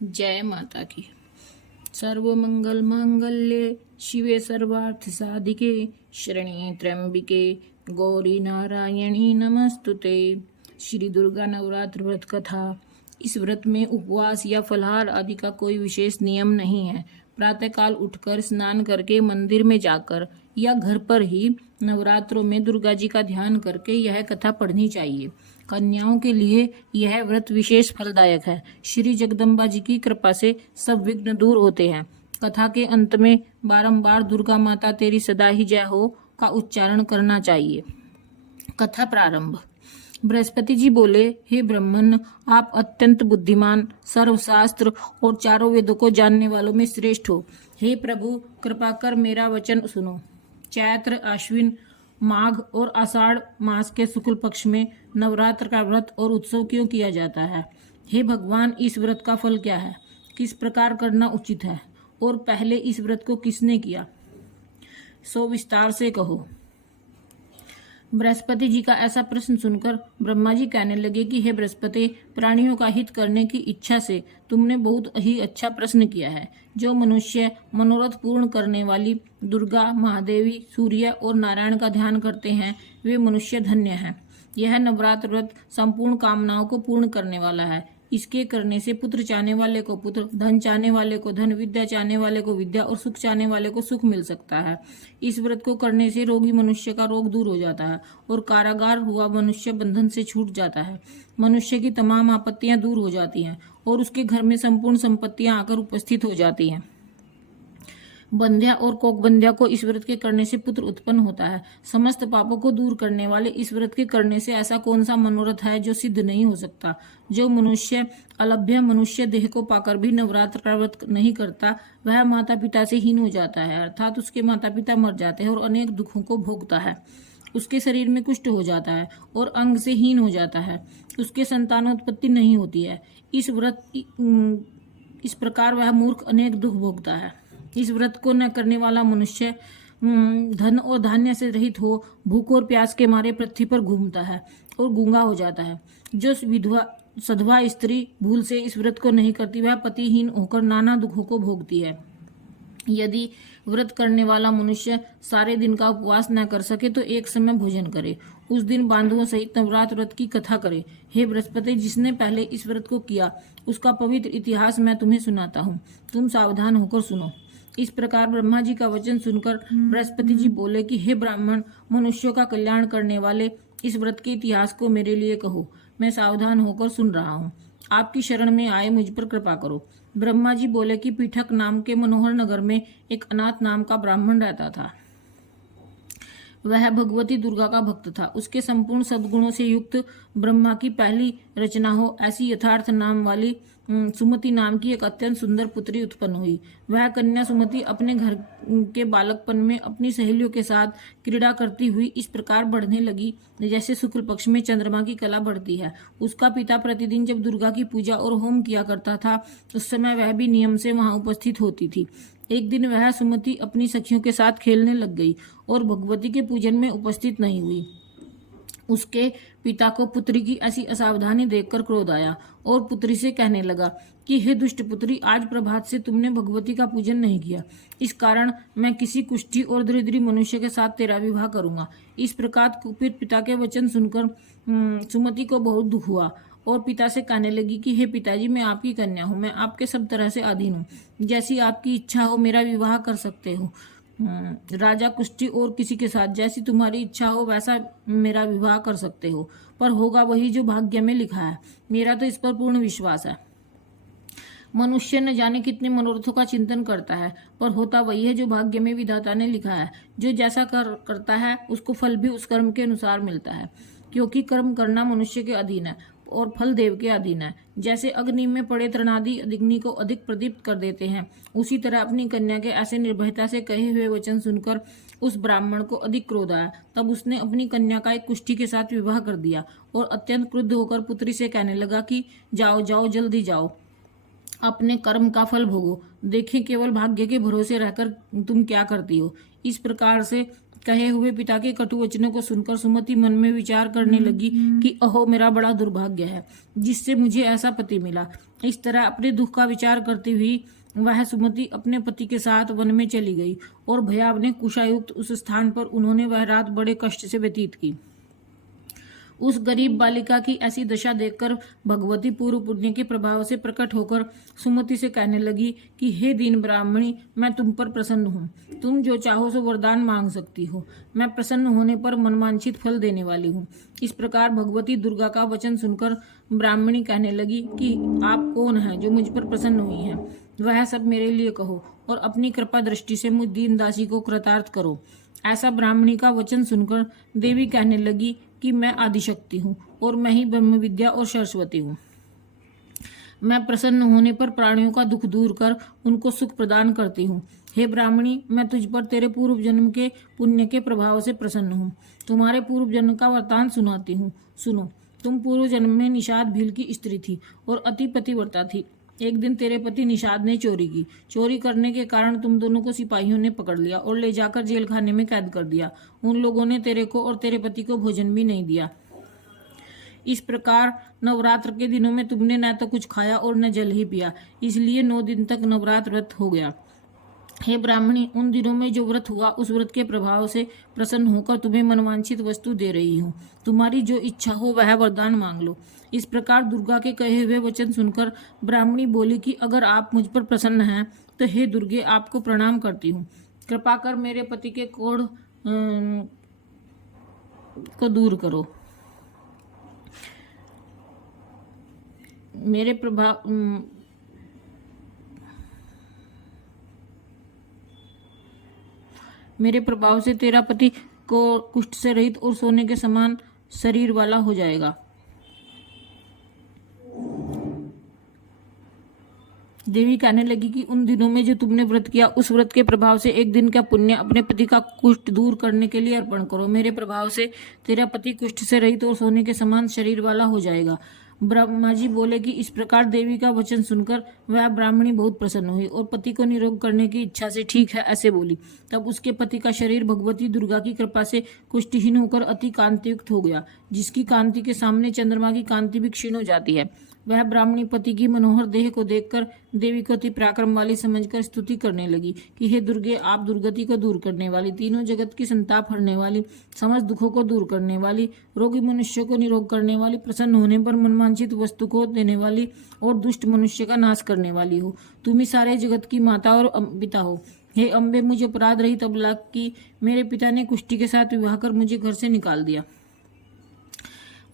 जय माता की। सर्वमंगल मांगल्ये शिवे सर्वार्थ साधिके शरण्ये त्र्यंबिके गौरी नारायणी नमस्तुते। श्री दुर्गा नवरात्र व्रत कथा। इस व्रत में उपवास या फलाहार आदि का कोई विशेष नियम नहीं है। प्रातःकाल उठकर स्नान करके मंदिर में जाकर या घर पर ही नवरात्रों में दुर्गा जी का ध्यान करके यह कथा पढ़नी चाहिए। कन्याओं के लिए यह व्रत विशेष फलदायक है। श्री जगदम्बा जी की कृपा से सब विघ्न दूर होते हैं। कथा के अंत में बारंबार दुर्गा माता तेरी सदा ही जय हो का उच्चारण करना चाहिए। कथा प्रारंभ। बृहस्पति जी बोले, हे ब्राह्मण, आप अत्यंत बुद्धिमान, सर्वशास्त्र और चारों वेदों को जानने वालों में श्रेष्ठ हो। हे प्रभु, कृपा कर मेरा वचन सुनो। चैत्र, अश्विन, माघ और आषाढ़ मास के शुक्ल पक्ष में नवरात्र का व्रत और उत्सव क्यों किया जाता है? हे भगवान, इस व्रत का फल क्या है? किस प्रकार करना उचित है? और पहले इस व्रत को किसने किया, सो विस्तार से कहो। बृहस्पति जी का ऐसा प्रश्न सुनकर ब्रह्मा जी कहने लगे कि हे बृहस्पति, प्राणियों का हित करने की इच्छा से तुमने बहुत ही अच्छा प्रश्न किया है। जो मनुष्य मनोरथ पूर्ण करने वाली दुर्गा, महादेवी, सूर्य और नारायण का ध्यान करते हैं, वे मनुष्य धन्य हैं। यह नवरात्र व्रत संपूर्ण कामनाओं को पूर्ण करने वाला है। इसके करने से पुत्र चाहने वाले को पुत्र, धन चाहने वाले को धन, विद्या चाहने वाले को विद्या और सुख चाहने वाले को सुख मिल सकता है। इस व्रत को करने से रोगी मनुष्य का रोग दूर हो जाता है और कारागार हुआ मनुष्य बंधन से छूट जाता है। मनुष्य की तमाम आपत्तियां दूर हो जाती हैं और उसके घर में संपूर्ण संपत्तियां आकर उपस्थित हो जाती हैं। बंध्या और कोकबंध्या को इस व्रत के करने से पुत्र उत्पन्न होता है। समस्त पापों को दूर करने वाले इस व्रत के करने से ऐसा कौन सा मनोरथ है जो सिद्ध नहीं हो सकता? जो मनुष्य अलभ्य मनुष्य देह को पाकर भी नवरात्र का व्रत नहीं करता, वह माता पिता से हीन हो जाता है, अर्थात उसके माता पिता मर जाते हैं और अनेक दुखों को भोगता है। उसके शरीर में कुष्ठ हो जाता है और अंग से हीन हो जाता है। उसके संतानोत्पत्ति नहीं होती है। इस प्रकार वह मूर्ख अनेक दुख भोगता है। इस व्रत को न करने वाला मनुष्य धन और धान्य से रहित हो भूख और प्यास के मारे पृथ्वी पर घूमता है और गूंगा हो जाता है। जो विधवा सधवा स्त्री भूल से इस व्रत को नहीं करती, वह पतिहीन होकर नाना दुखों को भोगती है। यदि व्रत करने वाला मनुष्य सारे दिन का उपवास न कर सके तो एक समय भोजन करे। उस दिन बांधुओं सहित नवरात्र व्रत की कथा करे। हे बृहस्पति, जिसने पहले इस व्रत को किया उसका पवित्र इतिहास मैं तुम्हें सुनाता हूँ। तुम सावधान होकर सुनो। इस प्रकार ब्रह्मा जी का वचन सुनकर बृहस्पति जी बोले कि हे ब्राह्मण, मनुष्यों का कल्याण करने वाले इस व्रत के इतिहास को मेरे लिए कहो। मैं सावधान होकर सुन रहा हूँ। आपकी शरण में आए मुझ पर कृपा करो। ब्रह्मा जी बोले कि पीठक नाम के मनोहर नगर में एक अनाथ नाम का ब्राह्मण रहता था। वह भगवती दुर्गा का भक्त था। उसके संपूर्ण सद्गुणों से युक्त ब्रह्मा की पहली रचना हो ऐसी यथार्थ नाम वाली सुमति नाम की एक अत्यंत सुंदर पुत्री उत्पन्न हुई। वह कन्या सुमति अपने घर के बालकपन में अपनी सहेलियों के साथ क्रीड़ा करती हुई इस प्रकार बढ़ने लगी जैसे शुक्ल पक्ष में चंद्रमा की कला बढ़ती है। उसका पिता प्रतिदिन जब दुर्गा की पूजा और होम किया करता था, उस समय वह भी नियम से वहां उपस्थित होती थी। एक दिन वह सुमति अपनी सखियों के साथ खेलने लग गई और भगवती के पूजन में उपस्थित नहीं हुई। उसके पिता को पुत्री की ऐसी असावधानी देखकर क्रोध आया और पुत्री से कहने लगा कि हे दुष्ट पुत्री, आज प्रभात से तुमने भगवती का पूजन नहीं किया। इस कारण मैं किसी कुष्ठी और दरिद्री मनुष्य के साथ तेरा विवाह करूंगा। इस प्रकार कुपित पिता के वचन सुनकर सुमति को बहुत दुख हुआ और पिता से कहने लगी कि हे पिताजी, मैं आपकी कन्या हूँ, मैं आपके सब तरह से अधीन हूँ। जैसी आपकी इच्छा हो मेरा विवाह कर सकते हो। राजा कुष्ठी और किसी के साथ जैसी तुम्हारी इच्छा हो वैसा मेरा विवाह कर सकते हो, पर होगा वही जो भाग्य में लिखा है। मेरा तो इस पर पूर्ण विश्वास है। मनुष्य न जाने कितने मनोरथों का चिंतन करता है, पर होता वही है जो भाग्य में विधाता ने लिखा है। जो जैसा करता है उसको फल भी उस कर्म के अनुसार मिलता है, क्योंकि कर्म करना मनुष्य के अधीन है और फल देव के अधीन है। जैसे अग्नि में पड़े तृणादि अग्नि को अधिक प्रदीप्त कर देते हैं, उसी तरह अपनी कन्या के ऐसे निर्भयता से कहे हुए वचन सुनकर उस ब्राह्मण को अधिक क्रोध आया। तब उसने अपनी कन्या का एक कुष्ठी के साथ विवाह कर दिया और अत्यंत क्रुद्ध होकर पुत्री से कहने लगा कि जाओ जाओ, जल्दी जाओ, अपने कर्म का फल भोगो। देखें केवल भाग्य के भरोसे रहकर तुम क्या करती हो। इस प्रकार से कहे हुए पिता के कटु वचनों को सुनकर सुमति मन में विचार करने लगी कि अहो मेरा बड़ा दुर्भाग्य है जिससे मुझे ऐसा पति मिला। इस तरह अपने दुख का विचार करती हुई वह सुमति अपने पति के साथ वन में चली गई और भयावह कुशायुक्त उस स्थान पर उन्होंने वह रात बड़े कष्ट से व्यतीत की। उस गरीब बालिका की ऐसी दशा देखकर भगवती पूर्व पुण्य के प्रभाव से प्रकट होकर सुमति से कहने लगी कि हे दीन ब्राह्मणी, मैं तुम पर प्रसन्न हूँ। तुम जो चाहो सो वरदान मांग सकती हो। मैं प्रसन्न होने पर मनवांछित फल देने वाली हूँ। इस प्रकार भगवती दुर्गा का वचन सुनकर ब्राह्मणी कहने लगी कि आप कौन है जो मुझ पर प्रसन्न हुई है, वह सब मेरे लिए कहो और अपनी कृपा दृष्टि से मुझ दीन दासी को कृतार्थ करो। ऐसा ब्राह्मणी का वचन सुनकर देवी कहने लगी कि मैं आदिशक्ति हूँ और मैं ही ब्रह्म विद्या और सरस्वती हूँ। मैं प्रसन्न होने पर प्राणियों का दुख दूर कर उनको सुख प्रदान करती हूँ। हे ब्राह्मणी, मैं तुझ पर तेरे पूर्व जन्म के पुण्य के प्रभाव से प्रसन्न हूँ। तुम्हारे पूर्व जन्म का वृतांत सुनाती हूँ, सुनो। तुम पूर्व जन्म में निषाद भील की स्त्री थी और अति पतिव्रता थी। एक दिन तेरे पति निषाद ने चोरी की। चोरी करने के कारण तुम दोनों को सिपाहियों ने पकड़ लिया और ले जाकर जेल खाने में कैद कर दिया। उन लोगों ने तेरे को और तेरे पति को भोजन भी नहीं दिया। इस प्रकार नवरात्र के दिनों में तुमने न तो कुछ खाया और न जल ही पिया, इसलिए 9 दिन तक नवरात्र व्रत हो गया। हे ब्राह्मणी, उन दिनों में जो व्रत हुआ उस व्रत के प्रभाव से प्रसन्न होकर तुम्हें मनवांछित वस्तु दे रही हूँ। तुम्हारी जो इच्छा हो वह वरदान मांग लो। इस प्रकार दुर्गा के कहे हुए वचन सुनकर ब्राह्मणी बोली कि अगर आप मुझ पर प्रसन्न हैं तो हे दुर्गे, आपको प्रणाम करती हूँ। कृपा कर मेरे पति के कोढ़ को दूर करो। मेरे प्रभाव से तेरा पति को कुष्ठ से रहित और सोने के समान शरीर वाला हो जाएगा। देवी कहने लगी कि उन दिनों में जो तुमने व्रत किया उस व्रत के प्रभाव से एक दिन का पुण्य अपने पति का कुष्ठ दूर करने के लिए अर्पण करो। मेरे प्रभाव से तेरा पति कुष्ठ से रहित और सोने के समान शरीर वाला हो जाएगा। ब्रह्मा जी बोले कि इस प्रकार देवी का वचन सुनकर वह ब्राह्मणी बहुत प्रसन्न हुई और पति को निरोग करने की इच्छा से ठीक है ऐसे बोली। तब उसके पति का शरीर भगवती दुर्गा की कृपा से कुष्ठहीन होकर अति कांतियुक्त हो गया, जिसकी कांति के सामने चंद्रमा की कांति भी क्षीण हो जाती है। वह ब्राह्मणी पति की मनोहर देह को देखकर देवी को अति पराक्रम वाली समझकर स्तुति करने लगी कि हे दुर्गे, आप दुर्गति को दूर करने वाली, तीनों जगत की संताप हरने वाली, समस्त दुखों को दूर करने वाली, रोगी मनुष्य को निरोग करने वाली, प्रसन्न होने पर मनवांछित वस्तु को देने वाली और दुष्ट मनुष्य का नाश करने वाली हो। तुम ही सारे जगत की माता और पिता हो। हे अम्बे, मुझे अपराध रहित अबला की मेरे पिता ने कुष्ठी के साथ विवाह कर मुझे घर से निकाल दिया।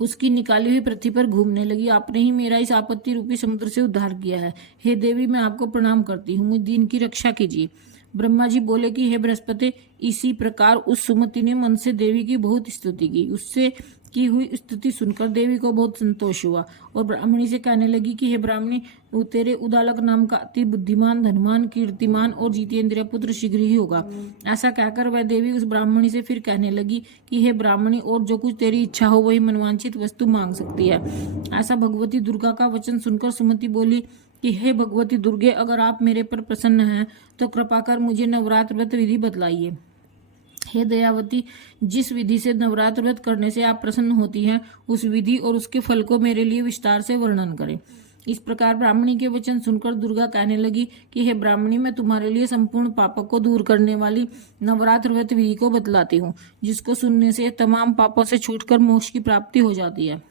उसकी निकाली हुई पृथ्वी पर घूमने लगी। आपने ही मेरा इस आपत्ति रूपी समुद्र से उद्धार किया है। हे देवी, मैं आपको प्रणाम करती हूँ, मुझ दीन की रक्षा कीजिए। ब्रह्मा जी बोले कि हे बृहस्पति, इसी प्रकार उस सुमति ने मन से देवी की बहुत स्तुति की। उससे की हुई स्तुति सुनकर देवी को बहुत संतोष हुआ और ब्राह्मणी से कहने लगी कि हे ब्राह्मणी, तेरे उदालक नाम का अति बुद्धिमान, धनवान, कीर्तिमान और जितेंद्रिय पुत्र शीघ्र ही होगा। ऐसा कहकर वह देवी उस ब्राह्मणी से फिर कहने लगी कि हे ब्राह्मणी, और जो कुछ तेरी इच्छा हो वही मनवांछित वस्तु मांग सकती है। ऐसा भगवती दुर्गा का वचन सुनकर सुमति बोली कि हे भगवती दुर्गे, अगर आप मेरे पर प्रसन्न हैं तो कृपा कर मुझे नवरात्र व्रत विधि बतलाइए। हे दयावती, जिस विधि से नवरात्र व्रत करने से आप प्रसन्न होती हैं उस विधि और उसके फल को मेरे लिए विस्तार से वर्णन करें। इस प्रकार ब्राह्मणी के वचन सुनकर दुर्गा कहने लगी कि हे ब्राह्मणी, मैं तुम्हारे लिए संपूर्ण पापों को दूर करने वाली नवरात्र व्रत विधि को बतलाती हूँ, जिसको सुनने से तमाम पापों से छूटकर मोक्ष की प्राप्ति हो जाती है।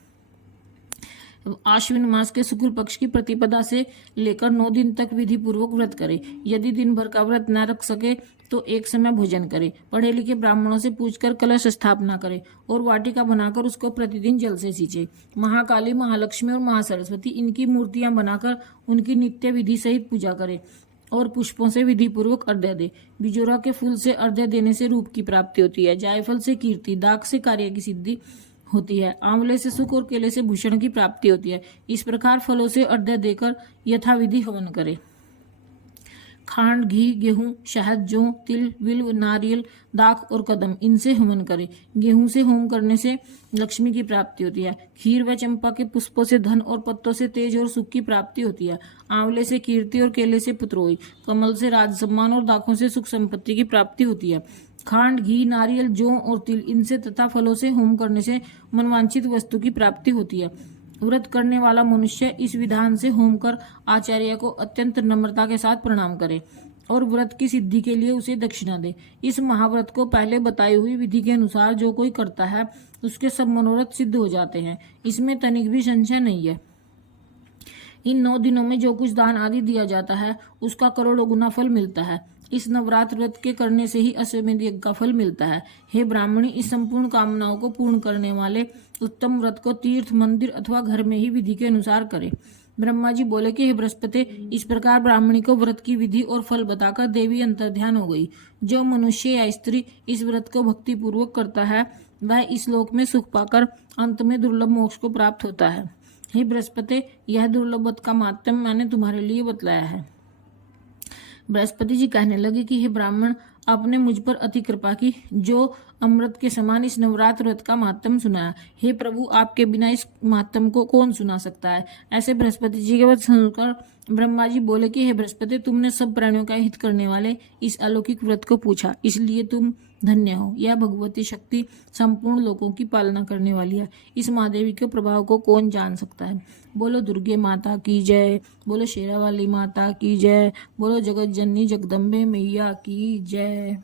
आश्विन मास के शुक्ल पक्ष की प्रतिपदा से लेकर 9 दिन तक विधि पूर्वक व्रत करे। यदि दिन भर का व्रत न रख सके तो एक समय भोजन करे। पढ़े लिखे ब्राह्मणों से पूछकर कलश स्थापना करे और वाटिका बनाकर उसको प्रतिदिन जल से सींचे। महाकाली, महालक्ष्मी और महासरस्वती इनकी मूर्तियां बनाकर उनकी नित्य विधि सहित पूजा करे और पुष्पों से विधि पूर्वक अर्घ्य दे। बिजोरा के फूल से अर्घ्य देने से रूप की प्राप्ति होती है। जायफल से कीर्ति, दाख से कार्य की सिद्धि होती है। आंवले से सुख और केले से भूषण की प्राप्ति होती है। इस प्रकार फलों से अर्घ्य देकर यथाविधि हवन करे। खांड, घी, गेहूं, शहद, जौ, तिल, बिल्व, नारियल, दाख और कदम इनसे हवन करे। गेहूं से होम करने से लक्ष्मी की प्राप्ति होती है। खीर व चंपा के पुष्पों से धन और पत्तों से तेज और सुख की प्राप्ति होती है। आंवले से कीर्ति और केले से पुत्रोई, कमल से राज सम्मान और दाखों से सुख संपत्ति की प्राप्ति होती है। खांड, घी, नारियल, जौ और तिल इनसे तथा फलों से होम करने से मनवांछित वस्तु की प्राप्ति होती है। व्रत करने वाला मनुष्य इस विधान से होम कर आचार्य को अत्यंत नम्रता के साथ प्रणाम करे और व्रत की सिद्धि के लिए उसे दक्षिणा दे। इस महाव्रत को पहले बताई हुई विधि के अनुसार जो कोई करता है उसके सब मनोरथ सिद्ध हो जाते हैं, इसमें तनिक भी संशय नहीं है। इन 9 दिनों में जो कुछ दान आदि दिया जाता है उसका करोड़ों गुना फल मिलता है। इस नवरात्र व्रत के करने से ही अश्वमेध यज्ञ का फल मिलता है। हे ब्राह्मणी, इस संपूर्ण कामनाओं को पूर्ण करने वाले उत्तम व्रत को तीर्थ, मंदिर अथवा घर में ही विधि के अनुसार करे। ब्रह्मा जी बोले कि हे बृहस्पति, इस प्रकार ब्राह्मणी को व्रत की विधि और फल बताकर देवी अंतर्ध्यान हो गई। जो मनुष्य या स्त्री इस व्रत को भक्ति पूर्वक करता है वह इस लोक में सुख पाकर अंत में दुर्लभ मोक्ष को प्राप्त होता है। हे बृहस्पति, यह दुर्लभ व्रत का माध्यम मैंने तुम्हारे लिए बतलाया है। बृहस्पति जी कहने लगे कि हे ब्राह्मण, आपने मुझ पर अति कृपा की जो अमृत के समान इस नवरात्र व्रत का महात्म सुनाया। हे प्रभु, आपके बिना इस महात्म को कौन सुना सकता है। ऐसे बृहस्पति जी के वचन सुनकर ब्रह्मा जी बोले कि हे बृहस्पति, तुमने सब प्राणियों का हित करने वाले इस अलौकिक व्रत को पूछा, इसलिए तुम धन्य हो। यह भगवती शक्ति संपूर्ण लोकों की पालना करने वाली है। इस महादेवी के प्रभाव को कौन जान सकता है। बोलो दुर्गे माता की जय, बोलो शेरा वाली माता की जय, बोलो जगत जननी जगदम्बे मैया की जय।